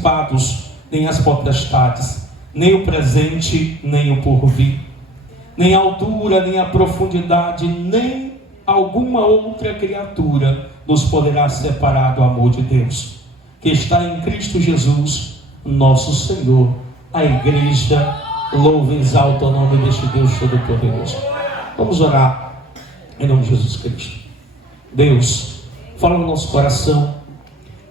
principados, nem as potestades, nem o presente, nem o porvir, nem a altura, nem a profundidade, nem alguma outra criatura nos poderá separar do amor de Deus, que está em Cristo Jesus, nosso Senhor. A igreja louva e exalta o nome deste Deus Todo-Poderoso. Vamos orar em nome de Jesus Cristo. Deus, fala no nosso coração,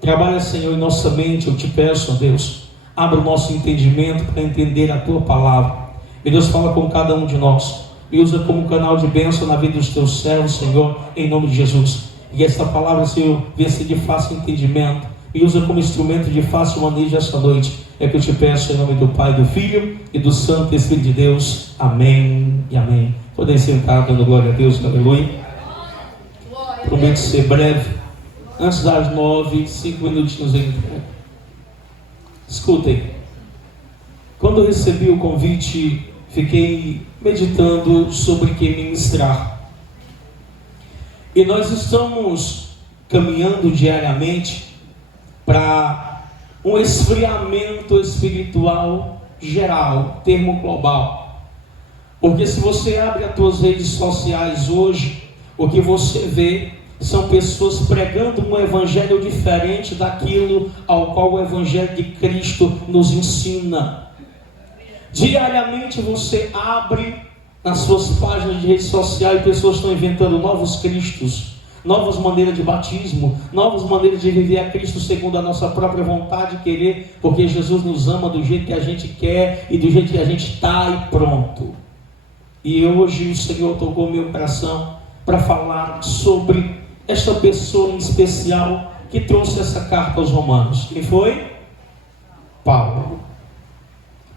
trabalha, Senhor, em nossa mente. Eu te peço, ó Deus, abra o nosso entendimento para entender a Tua palavra. E Deus, fala com cada um de nós, e usa como canal de bênção na vida dos Teus servos, Senhor, em nome de Jesus. E esta palavra, Senhor, venha ser de fácil entendimento, e usa como instrumento de fácil manejo esta noite. É que eu te peço em nome do Pai, do Filho e do Santo Espírito de Deus. Amém e amém. Podem sentar dando glória a Deus, aleluia. Prometo ser breve. Antes das 9, 5 minutinhos em entrega. Escutem. Quando eu recebi o convite, fiquei meditando sobre o que ministrar. E nós estamos caminhando diariamente para um esfriamento espiritual geral, termo global. Porque se você abre as suas redes sociais hoje, o que você vê são pessoas pregando um evangelho diferente daquilo ao qual o evangelho de Cristo nos ensina. Diariamente você abre nas suas páginas de rede social e pessoas estão inventando novos cristos, novas maneiras de batismo, novas maneiras de viver a Cristo segundo a nossa própria vontade e querer, porque Jesus nos ama do jeito que a gente quer e do jeito que a gente está e pronto. E hoje o Senhor tocou o meu coração para falar sobre esta pessoa em especial que trouxe essa carta aos Romanos. Quem foi? Paulo.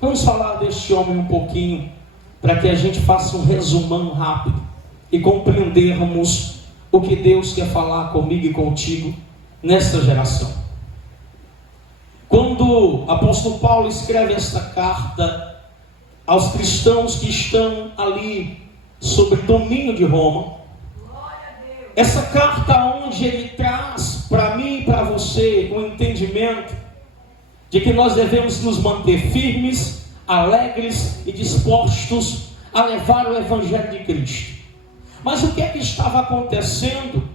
Vamos falar deste homem um pouquinho, para que a gente faça um resumão rápido e compreendermos o que Deus quer falar comigo e contigo nessa geração. Quando o apóstolo Paulo escreve esta carta aos cristãos que estão ali sob domínio de Roma, essa carta onde ele traz para mim e para você o entendimento de que nós devemos nos manter firmes, alegres e dispostos a levar o evangelho de Cristo. Mas o que é que estava acontecendo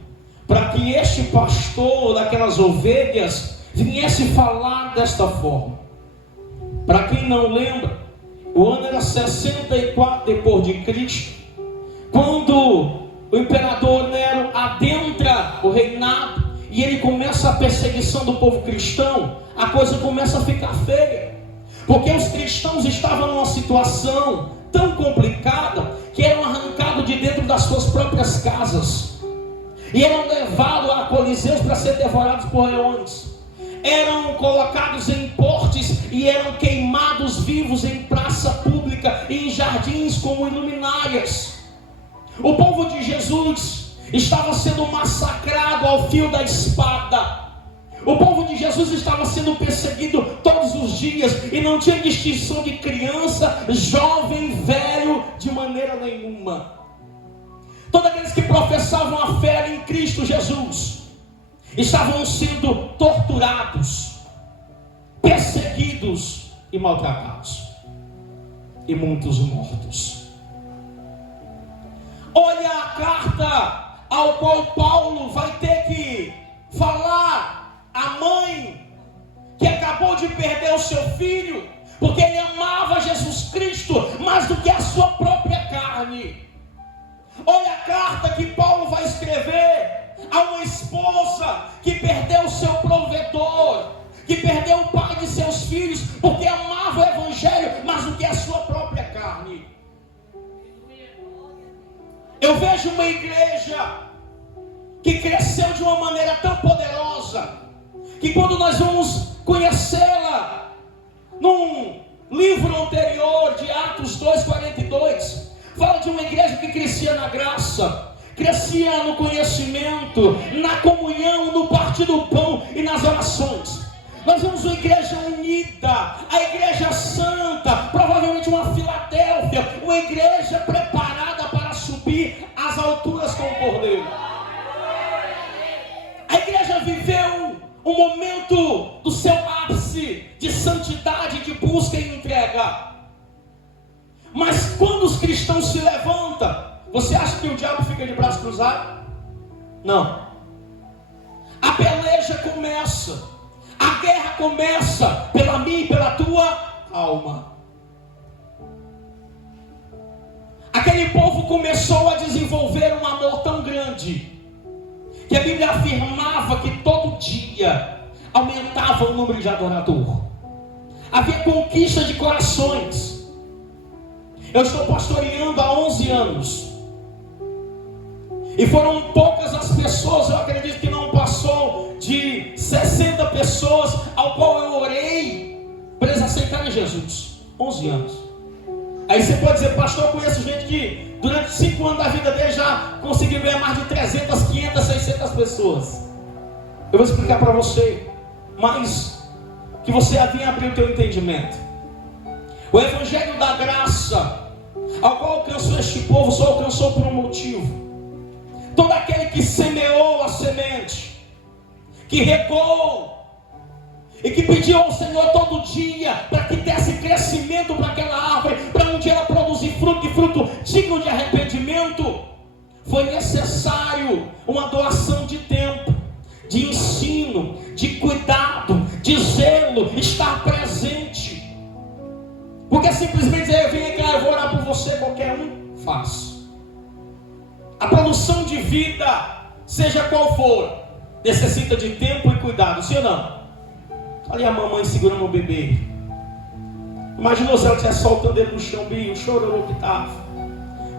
para que este pastor daquelas ovelhas viesse falar desta forma? Para quem não lembra, o ano era 64 depois de Cristo, quando o imperador Nero adentra o reinado e ele começa a perseguição do povo cristão. A coisa começa a ficar feia, porque os cristãos estavam numa situação tão complicada que eram arrancados de dentro das suas próprias casas e eram levados a coliseus para ser devorados por leões, eram colocados em portes e eram queimados vivos em praça pública e em jardins como luminárias. O povo de Jesus estava sendo massacrado ao fio da espada. O povo de Jesus estava sendo perseguido todos os dias e não tinha distinção de criança, jovem, velho, de maneira nenhuma. Todos aqueles que professavam a fé em Cristo Jesus estavam sendo torturados, perseguidos e maltratados, e muitos mortos. Olha a carta ao qual Paulo vai ter que falar à mãe que acabou de perder o seu filho, porque ele amava Jesus Cristo mais do que a sua própria carne. Olha a carta que Paulo vai escrever a uma esposa que perdeu o seu provedor, que perdeu o pai de seus filhos, porque amava o evangelho mais do que a sua própria carne. Eu vejo uma igreja que cresceu de uma maneira tão poderosa, que quando nós vamos conhecê-la num livro anterior de Atos 2:42, fala de uma igreja que crescia na graça, crescia no conhecimento, na comunhão, no partir do pão e nas orações. Nós vemos uma igreja unida, a igreja santa, provavelmente uma Filadélfia, uma igreja preparada para subir às alturas com o Cordeiro. A igreja viveu um momento do seu ápice lance de santidade, de busca e entrega. Mas quando os cristãos se levantam, você acha que o diabo fica de braço cruzado? Não. A peleja começa, a guerra começa pela minha e pela tua alma. Aquele povo começou a desenvolver um amor tão grande, que a Bíblia afirmava que todo dia aumentava o número de adorador. Havia conquista de corações. Eu estou pastoreando há 11 anos. E foram poucas as pessoas, eu acredito que não passou de 60 pessoas ao qual eu orei para eles aceitarem Jesus. 11 anos. Aí você pode dizer, pastor, eu conheço gente que durante 5 anos da vida dele já conseguiu ganhar mais de 300, 500, 600 pessoas. Eu vou explicar para você, mas que você havia abrir o teu entendimento. O evangelho da graça, ao qual alcançou este povo, só alcançou por um motivo. Todo aquele que semeou a semente, que regou, e que pediu ao Senhor todo dia, para que desse crescimento para aquela árvore, para um dia ela produzir fruto, e fruto digno de arrependimento, foi necessário uma doação de tempo, de ensino, de cuidado, de zelo, estar presente. Porque simplesmente dizer, vem cá, eu vou orar por você, qualquer um faz. A produção de vida, seja qual for, necessita de tempo e cuidado, sim ou não? Ali a mamãe segurando o bebê. Imagina se ela estivesse soltando ele no chão, o chororô que estava.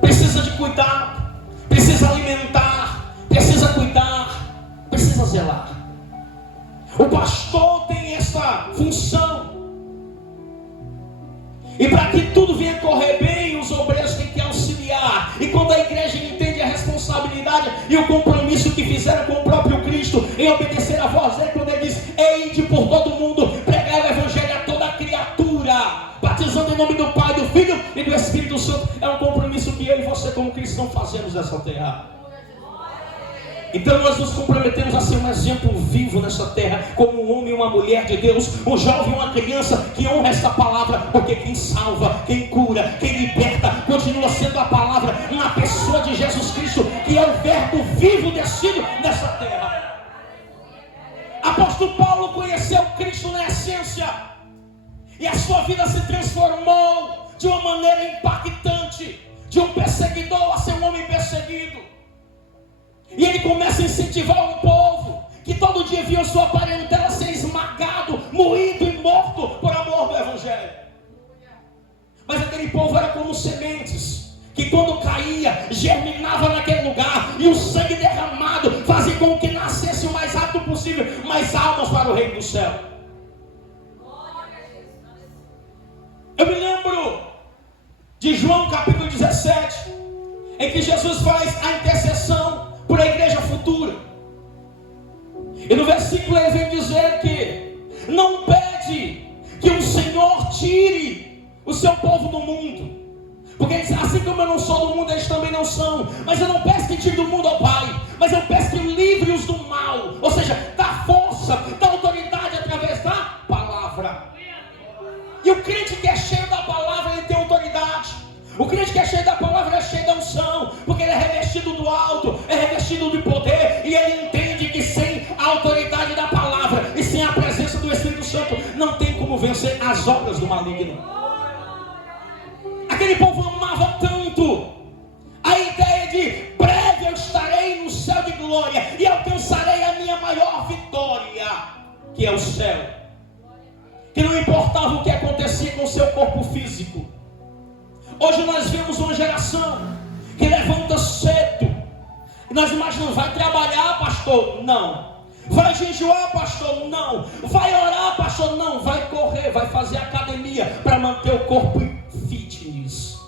Precisa de cuidado, precisa alimentar, precisa cuidar, precisa zelar. O pastor tem essa função. E para que tudo venha correr bem, os obreiros têm que auxiliar. E quando a igreja entende a responsabilidade e o compromisso que fizeram com o próprio Cristo em obedecer a voz dele, quando ele diz, ide por todo mundo, pregar o evangelho a toda criatura, batizando em nome do Pai, do Filho e do Espírito Santo, é um compromisso que eu e você como cristãos fazemos nessa terra. Então nós nos comprometemos a ser um exemplo vivo nessa terra, como um homem e uma mulher de Deus, um jovem e uma criança que honra esta palavra, porque quem salva, quem cura, quem liberta, continua sendo a palavra, uma pessoa de Jesus Cristo, que é o verbo vivo descido nessa terra. Apóstolo Paulo conheceu Cristo na essência, e a sua vida se transformou de uma maneira impactante, de um perseguidor a ser um homem perseguido. E ele começa a incentivar um povo que todo dia via sua parentela ser esmagado, moído e morto por amor do evangelho. Mas aquele povo era como sementes, que quando caía, germinava naquele lugar, e o sangue derramado fazia com que nascesse o mais rápido possível mais almas para o reino do céu. Eu me lembro de João capítulo 17, em que Jesus faz a intercessão por a igreja futura. E no versículo ele vem dizer que não pede que o Senhor tire o seu povo do mundo, porque ele diz, assim como eu não sou do mundo, eles também não são. Mas eu não peço que tire do mundo ao Pai, mas eu peço que livre-os do mal. Ou seja, dá força, dá autoridade através da palavra. E o crente que é cheio da palavra, ele tem autoridade. O crente que é cheio da palavra é cheio da unção, porque ele é revestido do alto, é revestido de poder, e ele entende que sem a autoridade da palavra e sem a presença do Espírito Santo, não tem como vencer as obras do maligno. Aquele povo amava tanto a ideia de breve eu estarei no céu de glória e alcançarei a minha maior vitória, que é o céu. Que não importava o que acontecia com o seu corpo físico. Hoje nós vemos uma geração que levanta cedo, e nós imaginamos, vai trabalhar, pastor? Não. Vai jejuar, pastor? Não. Vai orar, pastor? Não. Vai correr, vai fazer academia para manter o corpo fitness,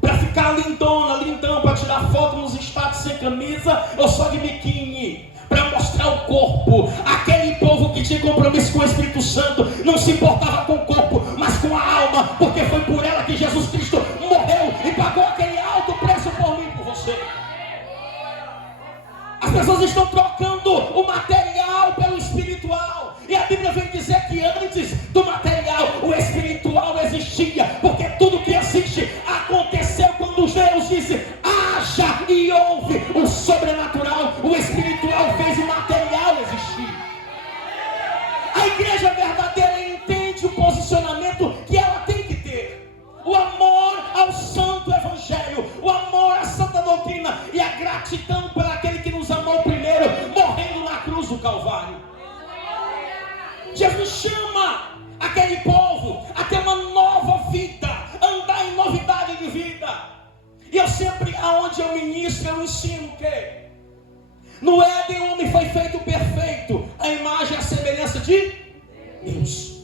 para ficar lindão, para tirar foto nos status sem camisa ou só de biquíni, para mostrar o corpo. Aquele povo que tinha compromisso com o Espírito Santo não se importava com o corpo, mas com a alma, porque foi por ela que Jesus Cristo morreu e pagou aquele alto preço por mim e por você. As pessoas estão trocando o material pelo espiritual, e a Bíblia vem dizer que igreja verdadeira entende o posicionamento que ela tem que ter. O amor ao santo evangelho, o amor à santa doutrina e a gratidão por aquele que nos amou primeiro, morrendo na cruz do Calvário. Jesus chama aquele povo a ter uma nova vida, andar em novidade de vida. E eu sempre, aonde eu ministro, eu ensino o quê? No Éden o homem foi feito perfeito, a imagem e a semelhança de Deus.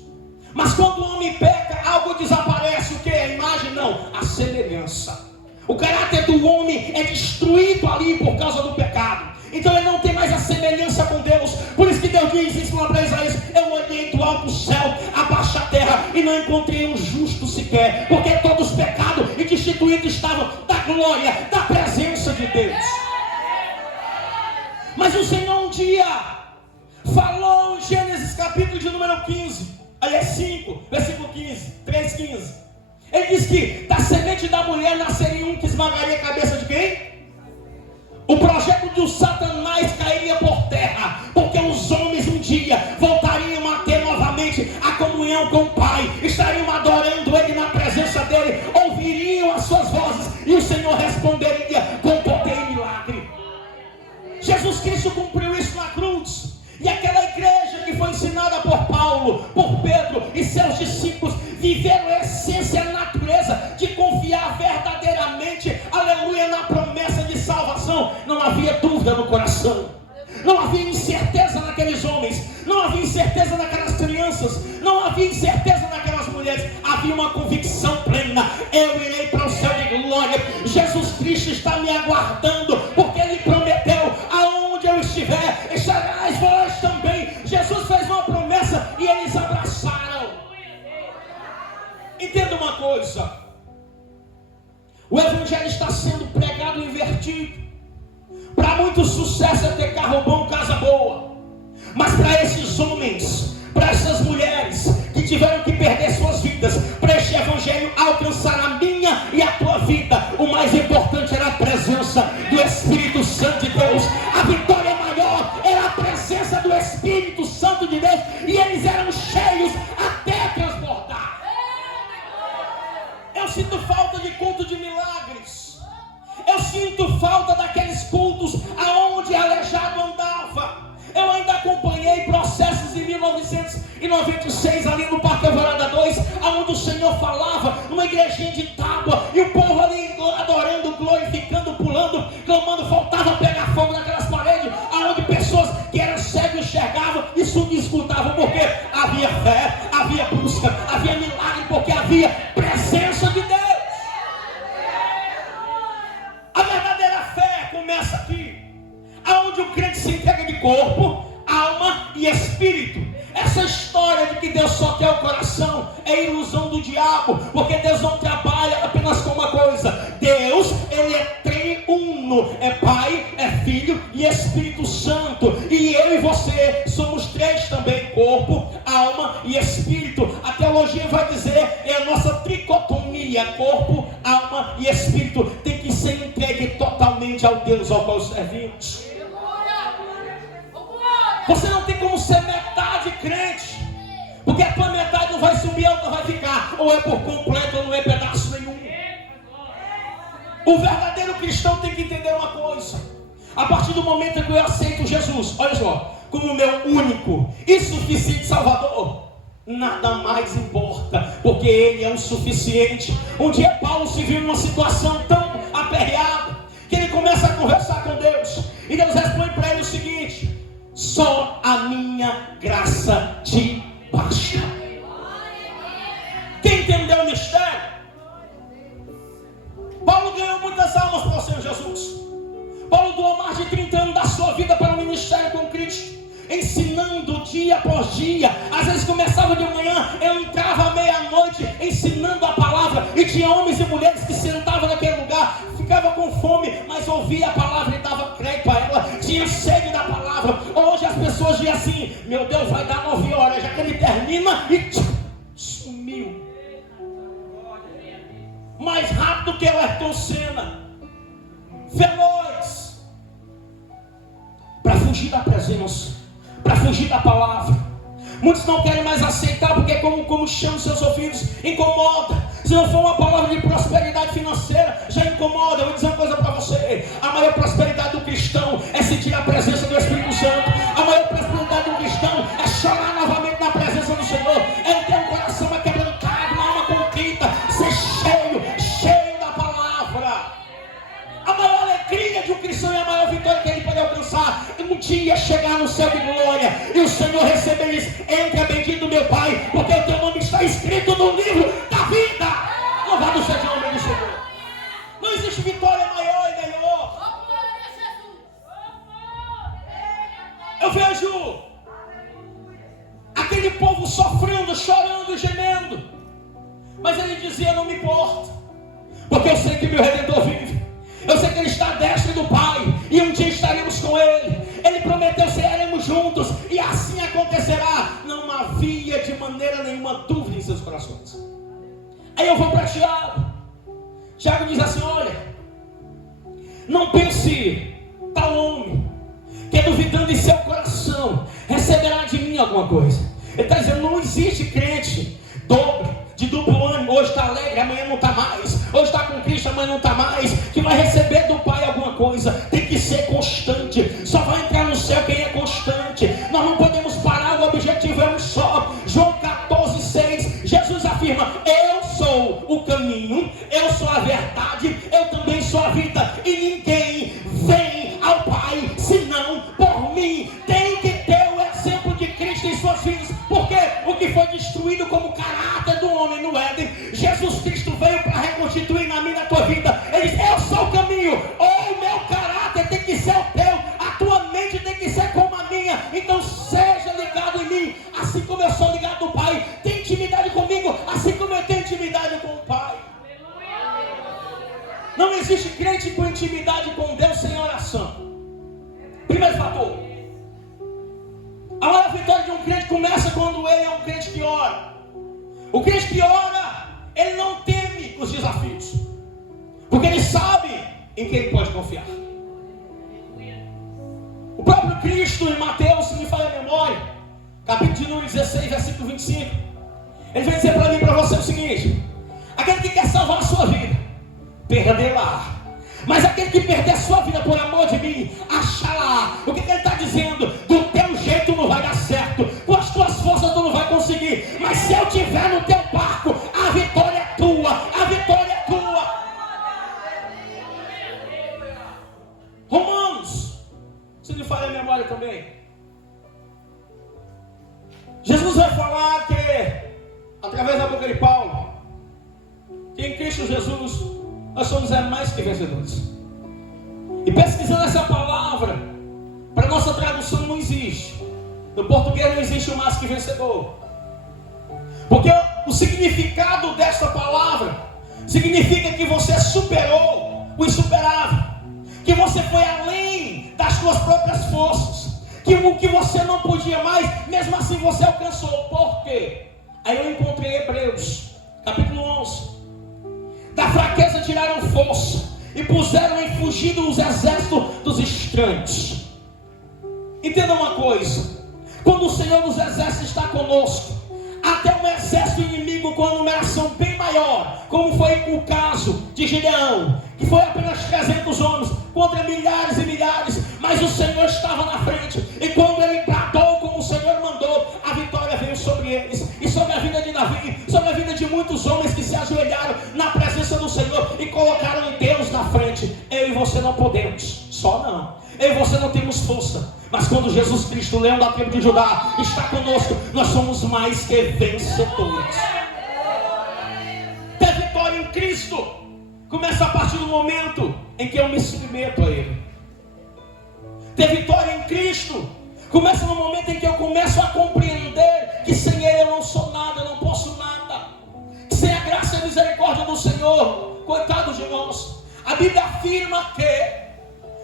Mas quando o homem peca, algo desaparece. O que? A imagem? Não, a semelhança. O caráter do homem é destruído ali por causa do pecado. Então ele não tem mais a semelhança com Deus. Por isso que Deus diz isso para Isaías: eu olhei do alto céu, abaixo a terra, e não encontrei um justo sequer, porque todos pecados e destituídos estavam da glória, da presença de Deus. Mas o Senhor um dia falou em Gênesis capítulo de número 15, aliás 5, versículo 15, 3:15. Ele diz que da semente da mulher nasceria um que esmagaria a cabeça de quem? O projeto do Satanás cairia por terra, porque os homens um dia voltariam a ter novamente a comunhão com o Pai, estariam adorando Ele na presença dEle, ouviriam as suas vozes e o Senhor responderia com poder e milagre. Jesus Cristo cumpriu isso na cruz. E aquela igreja que foi ensinada por Paulo, por Pedro e seus discípulos, viveram a essência, a natureza de confiar verdadeiramente, aleluia, na promessa de salvação. Não havia dúvida no coração, não havia incerteza naqueles homens, não havia incerteza naquelas crianças, não havia incerteza naquelas mulheres. Havia uma convicção plena: eu irei para o céu de glória, Jesus Cristo está me aguardando, porque Ele prometeu: aonde eu estiver, estarás vós também. Jesus fez uma promessa e eles abraçaram. Entenda uma coisa: o evangelho está sendo pregado invertido. Para muito sucesso é ter carro bom, casa boa. Mas para esses homens, para essas mulheres que tiveram que perder suas vidas, para este evangelho alcançar a minha e a tua vida, o mais importante era a presença do Espírito Santo de Deus. A vitória maior era a presença do Espírito Santo de Deus, e eles eram cheios até transbordar. Eu sinto falta de culto de milagres. Eu sinto falta daqueles cultos aonde aleijado andava. Eu ainda acompanhei processos em 1996 ali no Parque Alvorada 2, aonde o Senhor falava numa igrejinha de tábua, e o povo ali adorando, glorificando, pulando, clamando. Faltava pegar fogo naquelas paredes, aonde pessoas que eram cegas enxergavam e surdos escutavam, porque havia fé, havia busca, havia milagre, porque havia presença de Deus. A verdadeira fé começa aqui, aonde o crente se entrega de corpo, alma e espírito. Essa história de que Deus só quer o coração é ilusão do diabo, porque Deus não trabalha apenas com uma coisa. Deus, Ele é triuno, é Pai, é Filho e Espírito Santo. E eu e você somos três também: corpo, alma e espírito. A teologia vai dizer, é a nossa tricotomia: corpo, alma e espírito tem que ser entregue totalmente ao Deus ao qual servimos. Você não tem como ser metade crente, porque a tua metade não vai subir, a outra vai ficar. Ou é por completo ou não é pedaço nenhum. O verdadeiro cristão tem que entender uma coisa: a partir do momento que eu aceito Jesus, olha só, como meu único e suficiente Salvador, nada mais importa, porque Ele é o suficiente. Um dia Paulo se viu numa situação tão aperreada que ele começa a conversar com Deus, e Deus responde para ele o seguinte: só a minha graça te basta. Quem entendeu o mistério? Paulo ganhou muitas almas para o Senhor Jesus. Paulo doou mais de 30 anos da sua vida para o ministério com Cristo, ensinando dia após dia. Às vezes começava de manhã, eu entrava à meia-noite ensinando a palavra, e tinha homens e mulheres que sentavam naquele lugar, ficava com fome, mas ouvia a palavra e dava crédito a ela, tinha sede da palavra. Hoje as pessoas dizem assim: meu Deus, vai dar 9 horas, já que ele termina, e sumiu. Mais rápido que o Ayrton Senna, veloz, para fugir da presença, para fugir da palavra, Muitos não querem mais aceitar, porque como chamam seus ouvidos, incomoda. Se não for uma palavra de prosperidade financeira, já incomoda. Eu vou dizer uma coisa para você: a maior prosperidade do cristão é sentir a presença do Espírito Santo. A maior prosperidade do cristão é chorar novamente na presença do Senhor, é ter um coração quebrantado, uma alma contrita, ser cheio da palavra. A maior alegria de um cristão e a maior vitória que ele pode alcançar é um dia chegar no céu de glória e o Senhor receber e diz: entra, bendito meu Pai, porque o teu nome está escrito no livro da vida. Louvado seja o nome do Senhor. Não existe vitória maior e melhor. Eu vejo aquele povo sofrendo, chorando, gemendo, mas ele dizia: não me importa, porque eu sei que meu Redentor vive. Eu sei que Ele está à destra do Pai, e um dia estaremos com Ele. Ele prometeu: seremos juntos, e assim acontecerá. Não havia de maneira nenhuma dúvida em seus corações. Aí eu vou para Tiago. Tiago diz assim: olha, não pense tal homem que duvidando em seu coração receberá de mim alguma coisa. Ele está dizendo: não existe crente de duplo ânimo, hoje está alegre, amanhã não está mais, hoje está com Cristo, amanhã não está mais, que vai receber do Pai alguma coisa. Tem que ser constante. Só vai entrar no céu quem é constante. Nós não podemos parar, o objetivo é um só. João 14,6, Jesus afirma: eu sou o caminho, eu sou a verdade, eu também sou a vida, e ninguém vem ao Pai senão por mim. Tem que ter o exemplo de Cristo em suas vidas, porque o que foi destruído como caráter do homem no Éden, Jesus Cristo veio para reconstituir na minha e na tua vida. Ele diz: eu sou o caminho. O meu caráter tem que ser o teu, a tua mente tem que ser como a minha. Então seja ligado em mim, assim como eu sou ligado no Pai. Tem intimidade comigo, assim como eu tenho intimidade com o Pai. Não existe crente com intimidade com Deus sem oração. Primeiro fator. A maior vitória de um crente começa quando ele é um crente que ora. O crente que ora, ele não teme os desafios, porque ele sabe em quem ele pode confiar. O próprio Cristo em Mateus, se me falha a memória, capítulo de número 16, versículo 25, ele vai dizer para mim e para você o seguinte: aquele que quer salvar a sua vida, perderá. Mas aquele que perder a sua vida por amor de mim, achará. O que ele está dizendo? Do teu jeito não vai dar certo, com as tuas forças tu não vai conseguir, mas se eu estiver no teu barco, a vitória é tua, a vitória é tua. Romanos, se lhe falha a memória também, Jesus vai falar que, através da boca de Paulo, que em Cristo Jesus nós somos mais que vencedores. E pesquisando essa palavra, para nossa tradução não existe. No português não existe o mais que vencedor. Porque o significado desta palavra significa que você superou o insuperável, que você foi além das suas próprias forças, que o que você não podia mais, mesmo assim você alcançou. Por quê? Aí eu encontrei Hebreus, capítulo 11. Da fraqueza tiraram força e puseram em fugida os exércitos dos estranhos. Entenda uma coisa: quando o Senhor dos exércitos está conosco, até um exército inimigo com a numeração bem maior, como foi o caso de Gideão, que foi apenas 300 homens contra milhares e milhares, mas o Senhor estava na frente, e quando ele bradou como o Senhor mandou, a vitória veio sobre eles, e sobre a vida de Davi, sobre a vida de muitos homens que se ajoelharam na presença do Senhor e colocaram Deus na frente. Eu e você não podemos, só não. Eu e você não temos força, mas quando Jesus Cristo, leão da tribo de Judá, está conosco, nós somos mais que vencedores. Ter vitória em Cristo começa a partir do momento em que eu me submeto a Ele. Ter vitória em Cristo começa no momento em que eu começo a compreender que sem Ele eu não sou nada, eu não posso nada. Sem a graça e a misericórdia do Senhor, coitados de nós, a Bíblia afirma que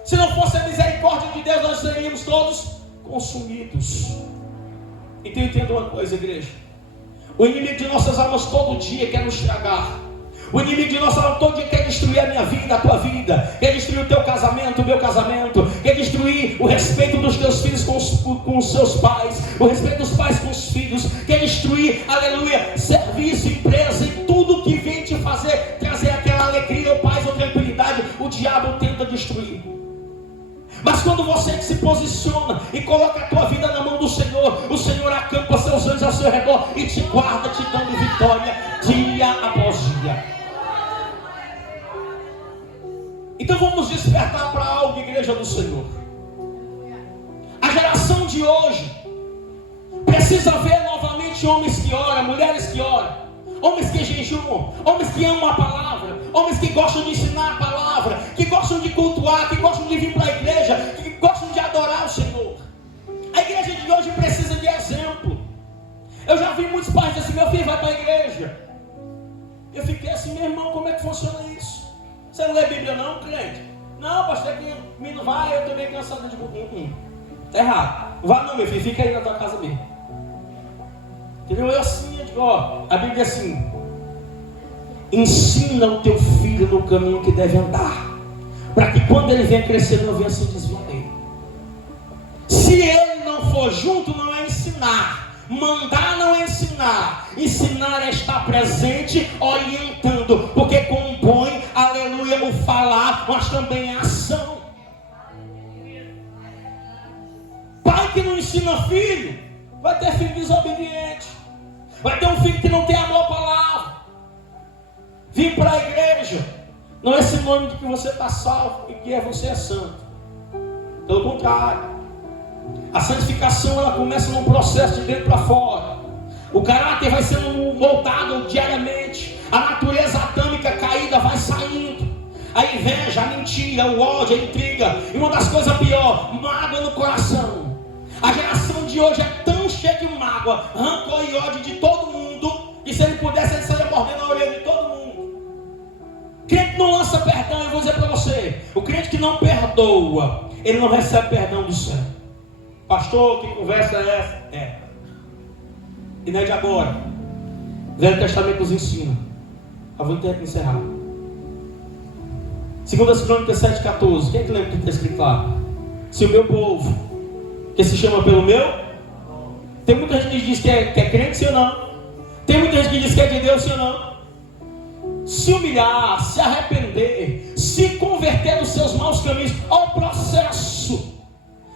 se não fosse a misericórdia de Deus, nós seríamos todos consumidos. Então entenda uma coisa, igreja: o inimigo de nossas almas todo dia quer nos estragar. O inimigo de nossa alma todo dia quer destruir a minha vida, a tua vida, quer destruir o teu casamento, o meu casamento, quer destruir o respeito dos teus filhos com os seus pais, o respeito dos pais com os filhos, quer destruir, aleluia, serviço, empresa e tudo que vem te fazer, trazer aquela alegria, ou paz, ou tranquilidade, o diabo tenta destruir. Mas quando você se posiciona e coloca a tua vida na mão do Senhor, o Senhor acampa seus anjos ao seu redor e te guarda, te dando vitória dia após dia. Então vamos despertar para algo, igreja do Senhor. A geração de hoje precisa ver novamente homens que oram, mulheres que oram, homens que jejuam, homens que amam a palavra, homens que gostam de ensinar a palavra, que gostam de cultuar, que gostam de vir para a igreja, que gostam de adorar o Senhor. A igreja de hoje precisa de exemplo. Eu já vi muitos pais dizer assim: meu filho vai para a igreja. Eu fiquei assim: meu irmão, como é que funciona isso? Você não lê Bíblia não, crente? Não, pastor, que me não vai, eu estou meio cansado de está errado. Não vá não, meu filho, fica aí na tua casa mesmo. Entendeu? Eu assim, eu digo, ó, a Bíblia diz assim: ensina o teu filho no caminho que deve andar, para que quando ele venha crescer não venha se desviar dele. Se ele não for junto, não é ensinar. Mandar não é ensinar. Ensinar é estar presente, orientando, porque compõe, aleluia, o falar, mas também a ação. Pai que não ensina filho, vai ter filho desobediente, vai ter um filho que não tem amor à palavra. Vir para a igreja não é sinônimo de que você está salvo e que você é santo. Pelo contrário, a santificação ela começa num processo de dentro para fora. O caráter vai sendo moldado diariamente. A natureza atômica caída vai saindo. A inveja, a mentira, o ódio, a intriga. E uma das coisas pior, mágoa no coração. A geração de hoje é tão cheia de mágoa, rancor e ódio de todo mundo, e se ele pudesse, ele saia mordendo a orelha de todo mundo. Crente não lança perdão. Eu vou dizer para você: o crente que não perdoa, ele não recebe perdão do céu. Pastor, que conversa é essa? É. E não é de agora. O Velho Testamento nos ensina. Eu vou encerrar. 2 Crônicas 7,14. Quem é que lembra o que está escrito lá? Se o meu povo, que se chama pelo meu, tem muita gente que diz que é crente, sim ou não? Tem muita gente que diz que é de Deus, sim ou não? Se humilhar, se arrepender, se converter dos seus maus caminhos, ao processo.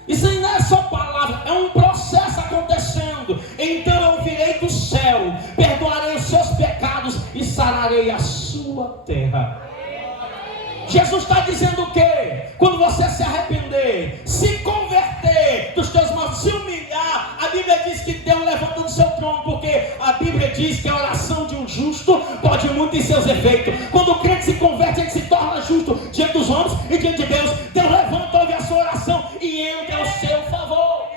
Isso aí não é só palavra, é um processo acontecendo. Então eu virei do céu, perdoarei os seus pecados e sararei a sua terra. Jesus está dizendo o quê? Quando você se arrepender, se converter dos teus maus, se humilhar, a Bíblia diz que Deus levanta do seu trono, porque a Bíblia diz que a oração de um justo pode muito em seus efeitos. Quando o crente se converte, ele se torna justo diante dos homens e diante de Deus. Deus levanta, ouve a sua oração e entra ao seu favor.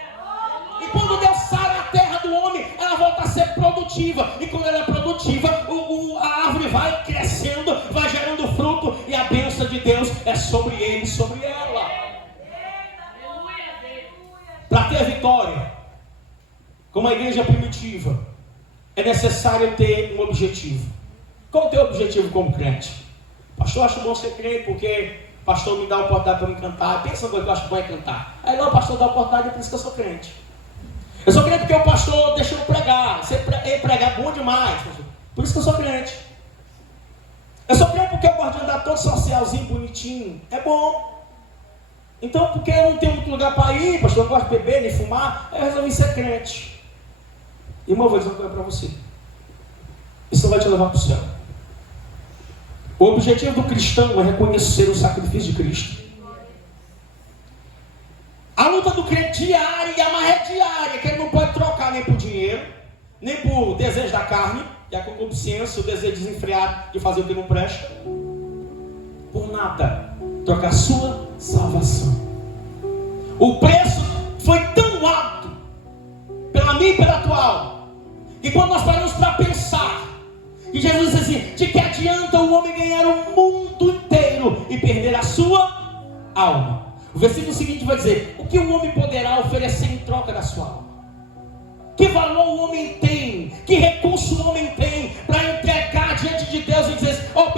E quando Deus sara a terra do homem, ela volta a ser produtiva. E quando ela é produtiva, a árvore vai crescendo, vai gerando fruto, e a bênção de Deus é sobre ele e sobre ela. Para ter vitória, como a igreja primitiva, é necessário ter um objetivo. Qual é o teu objetivo como crente? Pastor, acho bom ser crente porque o pastor me dá a oportunidade para me cantar. Pensa uma coisa que eu acho bom é cantar. Aí lá o pastor dá a oportunidade e por isso que eu sou crente. Eu sou crente porque o pastor deixa eu pregar. Pregar é bom demais. Por isso que eu sou crente. Eu sou crente porque eu gosto de andar todo socialzinho, bonitinho. É bom. Então, porque eu não tenho muito lugar para ir, pastor, eu não gosto de beber nem fumar, aí eu resolvi ser crente. Irmão, eu vou dizer uma coisa para você. Isso não vai te levar para o céu. O objetivo do cristão é reconhecer o sacrifício de Cristo. A luta do crente diária, mas é diária, que ele não pode trocar nem por dinheiro, nem por desejo da carne, que é a concupiscência, o desejo desenfreado de fazer o que não presta, por nada, trocar a sua salvação. O preço foi tão alto, pela minha e pela tua alma, que quando nós paramos para pensar, que Jesus disse assim: de que adianta o homem ganhar o mundo inteiro e perder a sua alma? O versículo seguinte vai dizer: o que o homem poderá oferecer em troca da sua alma? Que valor o homem tem? Que recurso o homem tem para entregar diante de Deus e dizer: ó,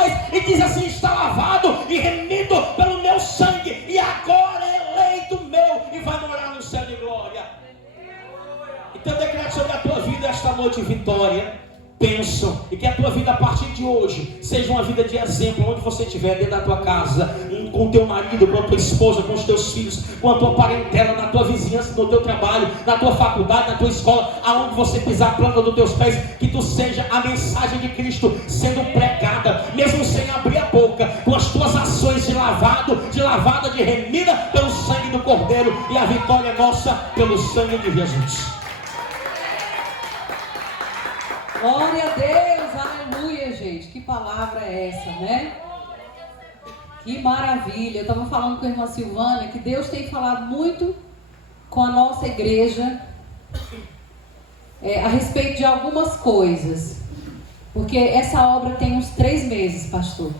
atrás e diz assim: está lavado e remido pelo meu sangue, e agora é eleito meu e vai morar no céu de glória. Então eu declaro sobre a tua vida esta noite vitória. Penso, e que a tua vida a partir de hoje seja uma vida de exemplo, onde você estiver, dentro da tua casa, com o teu marido, com a tua esposa, com os teus filhos, com a tua parentela, na tua vizinhança, no teu trabalho, na tua faculdade, na tua escola, aonde você pisar a planta dos teus pés, que tu seja a mensagem de Cristo sendo pregada, mesmo sem abrir a boca, com as tuas ações de lavada, de remida pelo sangue do Cordeiro, e a vitória é nossa pelo sangue de Jesus. Glória a Deus, aleluia, gente. Que palavra é essa, né? Que maravilha. Eu estava falando com a irmã Silvana que Deus tem falado muito com a nossa igreja a respeito de algumas coisas. Porque essa obra tem uns 3 meses, pastor.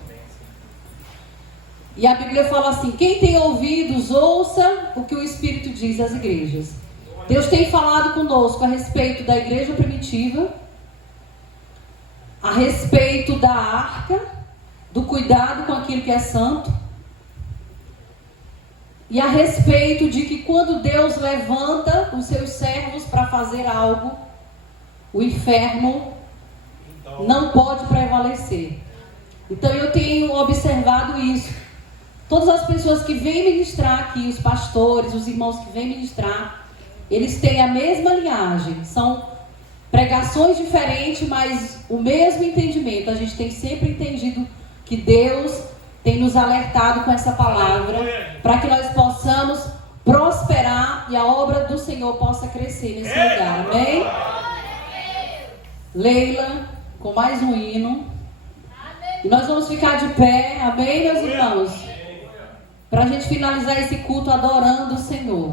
E a Bíblia fala assim: quem tem ouvidos, ouça o que o Espírito diz às igrejas. Deus tem falado conosco a respeito da igreja primitiva, a respeito da arca, do cuidado com aquilo que é santo, e a respeito de que quando Deus levanta os seus servos para fazer algo, o inferno não pode prevalecer. Então eu tenho observado isso. Todas as pessoas que vêm ministrar aqui, os pastores, os irmãos que vêm ministrar, eles têm a mesma linhagem, são pregações diferentes, mas o mesmo entendimento. A gente tem sempre entendido que Deus tem nos alertado com essa palavra para que nós possamos prosperar e a obra do Senhor possa crescer nesse lugar. Amém? Leila, com mais um hino. E nós vamos ficar de pé. Amém, meus irmãos? Para a gente finalizar esse culto adorando o Senhor.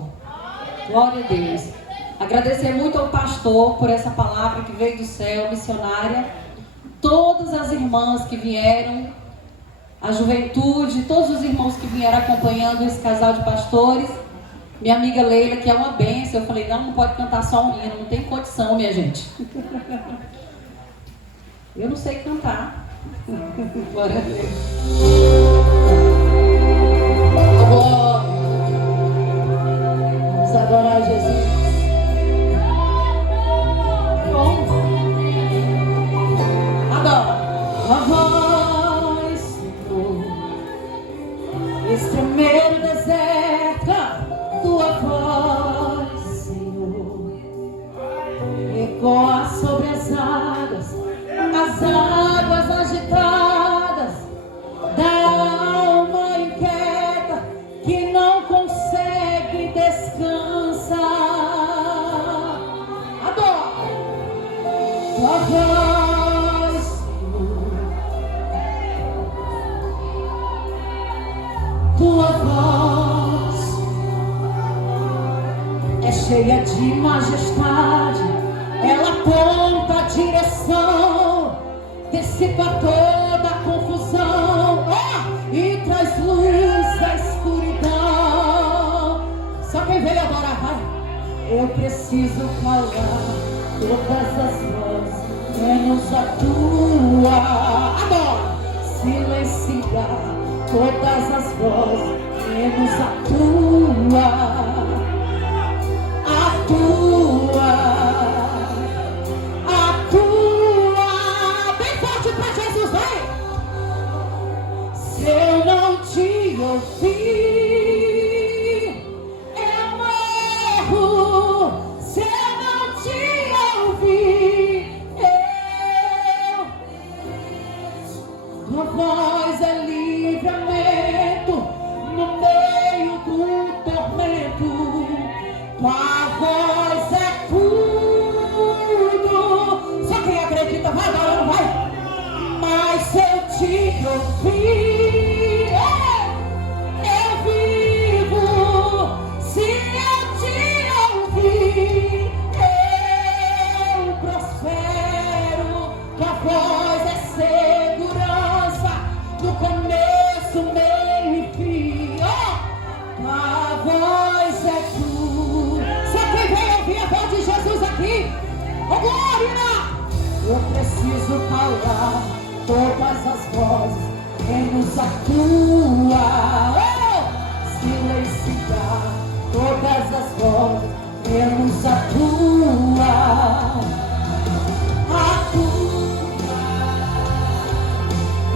Glória a Deus. Agradecer muito ao pastor por essa palavra que veio do céu, missionária. Todas as irmãs que vieram, a juventude, todos os irmãos que vieram acompanhando esse casal de pastores. Minha amiga Leila, que é uma bênção. Eu falei: não pode cantar só um hino, não tem condição, minha gente. Eu não sei cantar. Glória a Deus. Vamos adorar Jesus. A voz, Senhor, estremer o deserto, tua voz, Senhor, ecoa sobre as águas agitadas da alma inquieta que não consegue descansar. Adoro tua voz. Tua voz é cheia de majestade, ela aponta a direção, dissipa toda a confusão, e traz luz da escuridão. Só quem veio adorar, vai. Eu preciso calar todas as vozes, menos a tua. Adoro. Silenciar todas as vozes, menos a tua, a tua, a tua. Bem forte pra Jesus, vai! Se eu não te ouvir, eu erro. Se eu não te ouvir, tua voz é livramento no meio do tormento. Tua voz é tudo. Só quem acredita vai adorando, vai. Mas se eu te ouvir, eu vivo. Se eu te ouvir, eu prospero. Tua voz é segurança no começo, meio e fim. Tua voz é tudo. Só quem vem ouvir a voz de Jesus aqui. Oh, glória! Eu preciso calar todas as vozes, menos a tua. Silenciar todas as vozes, menos a tua.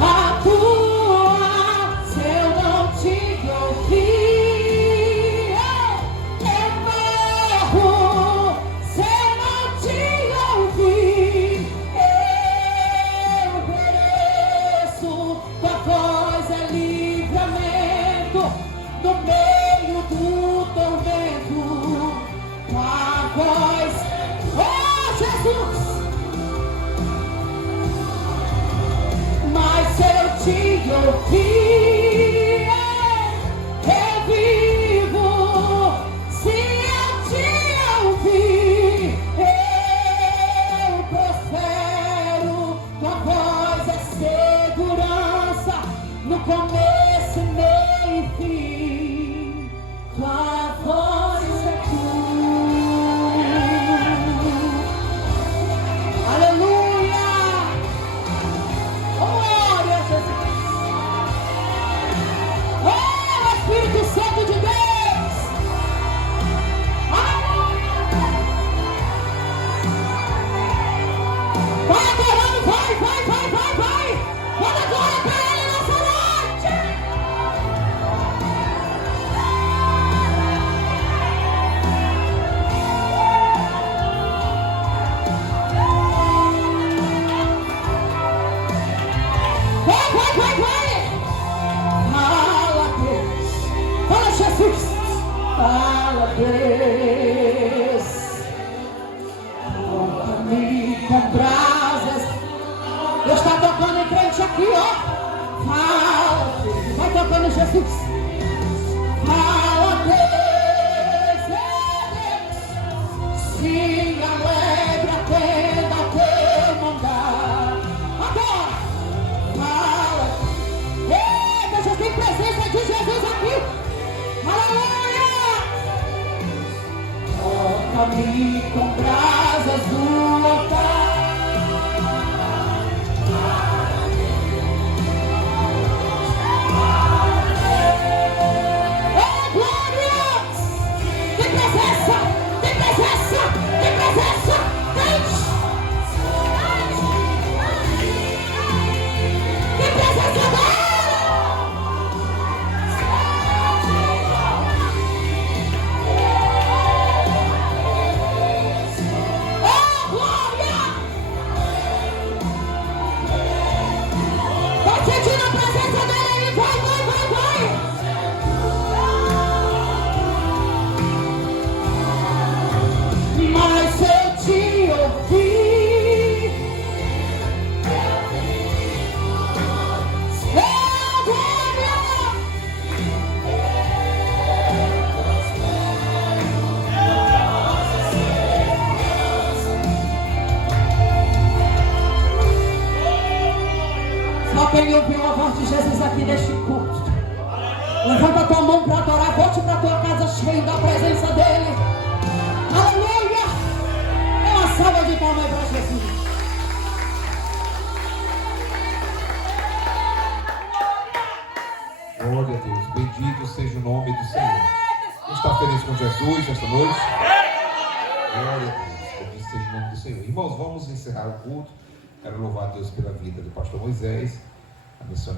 A tua, se eu não te ouvir, eu morro. Se eu não te ouvir, eu pereço. Tua voz é livramento no meio do tormento. Tua voz, oh Jesus! Mas se eu te ouvir, eu vivo. Se eu te ouvir, eu prospero. Tua voz é segurança no começo, meio e fim. Tua voz é tudo. Aleluia! Glória a Jesus! Oh, Espírito Santo de Deus! Aleluia! Vai adorando, vai! Manda glória para Ele nessa noite! Vai! Fala, Deus! Fala, Jesus! Fala, Deus! Toca-me com brasas. Deus está tocando em crente aqui, ó! Fala, Deus! Vai tocando, Jesus! Fala, Deus! Deus! Se alegra, atenda ao teu mandar. Agora! Fala! Eita, já tem presença de Jesus aqui! Aleluia! Toca-me com brasas do altar. Oh, glórias! Tem presença! Tem presença! Tem presença! Tem presença dela! Oh, glória! Vai sentindo a presença dele aí, vai! Mas se eu te ouvir, só quem ouviu a voz de Jesus aqui neste culto, levanta a tua mão para adorar, volte para a tua casa cheio da presença dele. Aleluia! É uma salva de palmas para Jesus. Glória a Deus, bendito seja o nome do Senhor. Você está feliz com Jesus esta noite? Glória a Deus, bendito seja o nome do Senhor. Irmãos, vamos encerrar o culto. Quero louvar a Deus pela vida do pastor Moisés, a missionária.